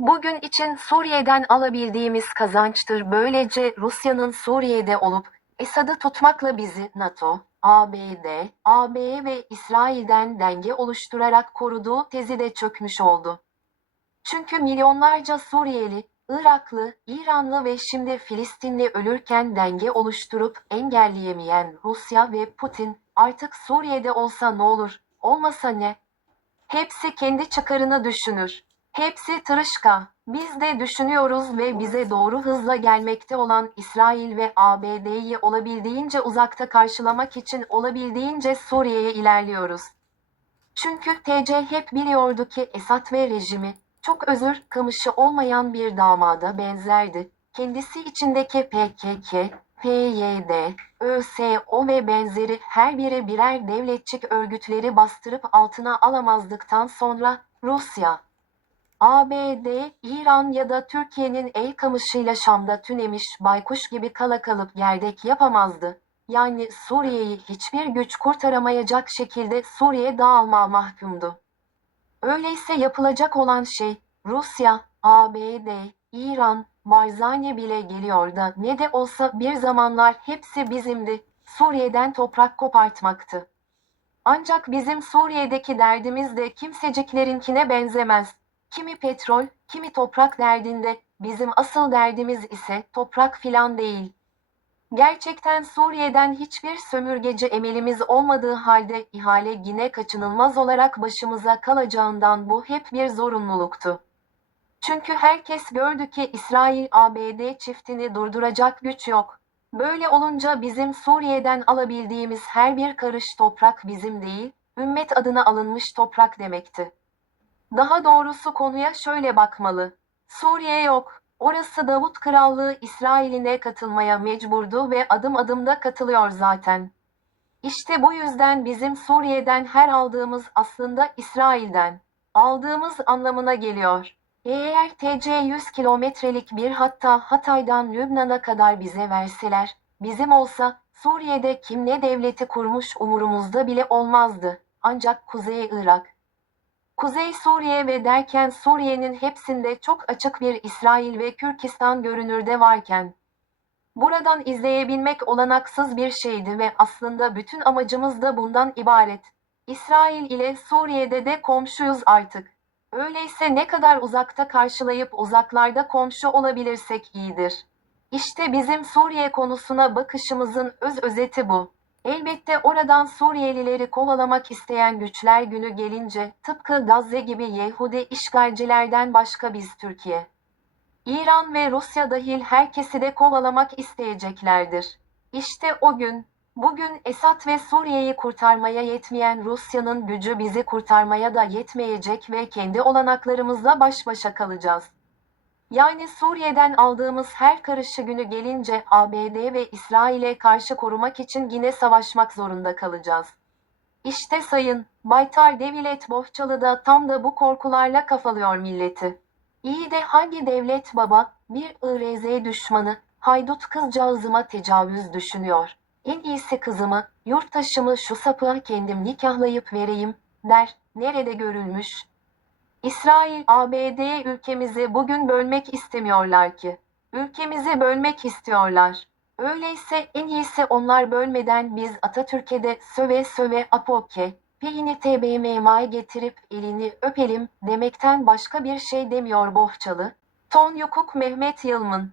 Bugün için Suriye'den alabildiğimiz kazançtır. Böylece Rusya'nın Suriye'de olup Esad'ı tutmakla bizi NATO, ABD, AB ve İsrail'den denge oluşturarak koruduğu tezi de çökmüş oldu. Çünkü milyonlarca Suriyeli, Iraklı, İranlı ve şimdi Filistinli ölürken denge oluşturup engelleyemeyen Rusya ve Putin artık Suriye'de olsa ne olur, olmasa ne? Hepsi kendi çıkarını düşünür. Hepsi tırışka. Biz de düşünüyoruz ve bize doğru hızla gelmekte olan İsrail ve ABD'yi olabildiğince uzakta karşılamak için olabildiğince Suriye'ye ilerliyoruz. Çünkü TC hep biliyordu ki Esad ve rejimi çok özür kamışı olmayan bir damada benzerdi. Kendisi içindeki PKK, PYD, ÖSO ve benzeri her biri birer devletçik örgütleri bastırıp altına alamazdıktan sonra Rusya, ABD, İran ya da Türkiye'nin el kamışıyla Şam'da tünemiş baykuş gibi kala kalıp gerdek yapamazdı. Yani Suriye'yi hiçbir güç kurtaramayacak şekilde Suriye dağılma mahkumdu. Öyleyse yapılacak olan şey Rusya, ABD, İran, Barzani bile geliyor da ne de olsa bir zamanlar hepsi bizimdi. Suriye'den toprak kopartmaktı. Ancak bizim Suriye'deki derdimiz de kimseciklerinkine benzemez. Kimi petrol, kimi toprak derdinde, bizim asıl derdimiz ise toprak filan değil. Gerçekten Suriye'den hiçbir sömürgeci emelimiz olmadığı halde ihale yine kaçınılmaz olarak başımıza kalacağından bu hep bir zorunluluktu. Çünkü herkes gördü ki İsrail-ABD çiftini durduracak güç yok. Böyle olunca bizim Suriye'den alabildiğimiz her bir karış toprak bizim değil, ümmet adına alınmış toprak demekti. Daha doğrusu konuya şöyle bakmalı. Suriye yok. Orası Davut Krallığı İsrail'ine katılmaya mecburdu ve adım adım da katılıyor zaten. İşte bu yüzden bizim Suriye'den her aldığımız aslında İsrail'den aldığımız anlamına geliyor. Eğer TC 100 kilometrelik bir hatta Hatay'dan Lübnan'a kadar bize verseler, bizim olsa Suriye'de kim ne devleti kurmuş umurumuzda bile olmazdı. Ancak Kuzey Irak, Kuzey Suriye ve derken Suriye'nin hepsinde çok açık bir İsrail ve Kürkistan görünürde varken, buradan izleyebilmek olanaksız bir şeydi ve aslında bütün amacımız da bundan ibaret. İsrail ile Suriye'de de komşuyuz artık. Öyleyse ne kadar uzakta karşılayıp uzaklarda komşu olabilirsek iyidir. İşte bizim Suriye konusuna bakışımızın öz özeti bu. Elbette oradan Suriyelileri kovalamak isteyen güçler günü gelince tıpkı Gazze gibi Yehudi işgalcilerden başka biz Türkiye, İran ve Rusya dahil herkesi de kovalamak isteyeceklerdir. İşte o gün, bugün Esad ve Suriye'yi kurtarmaya yetmeyen Rusya'nın gücü bizi kurtarmaya da yetmeyecek ve kendi olanaklarımızla baş başa kalacağız. Yani Suriye'den aldığımız her karışı günü gelince ABD ve İsrail'e karşı korumak için yine savaşmak zorunda kalacağız. İşte sayın, Baytar Devlet Bohçalı da tam da bu korkularla kafalıyor milleti. İyi de hangi devlet baba, bir IRZ düşmanı, haydut kızcağızıma tecavüz düşünüyor. En iyisi kızımı, yurttaşımı şu sapığa kendim nikahlayıp vereyim, der, nerede görülmüş, İsrail, ABD ülkemizi bugün bölmek istemiyorlar ki. Ülkemizi bölmek istiyorlar. Öyleyse en iyisi onlar bölmeden biz Atatürk'e de söve söve apoke, peyni TBMM'ye getirip elini öpelim demekten başka bir şey demiyor Bohçalı. Ton Yukuk Mehmet Yılmın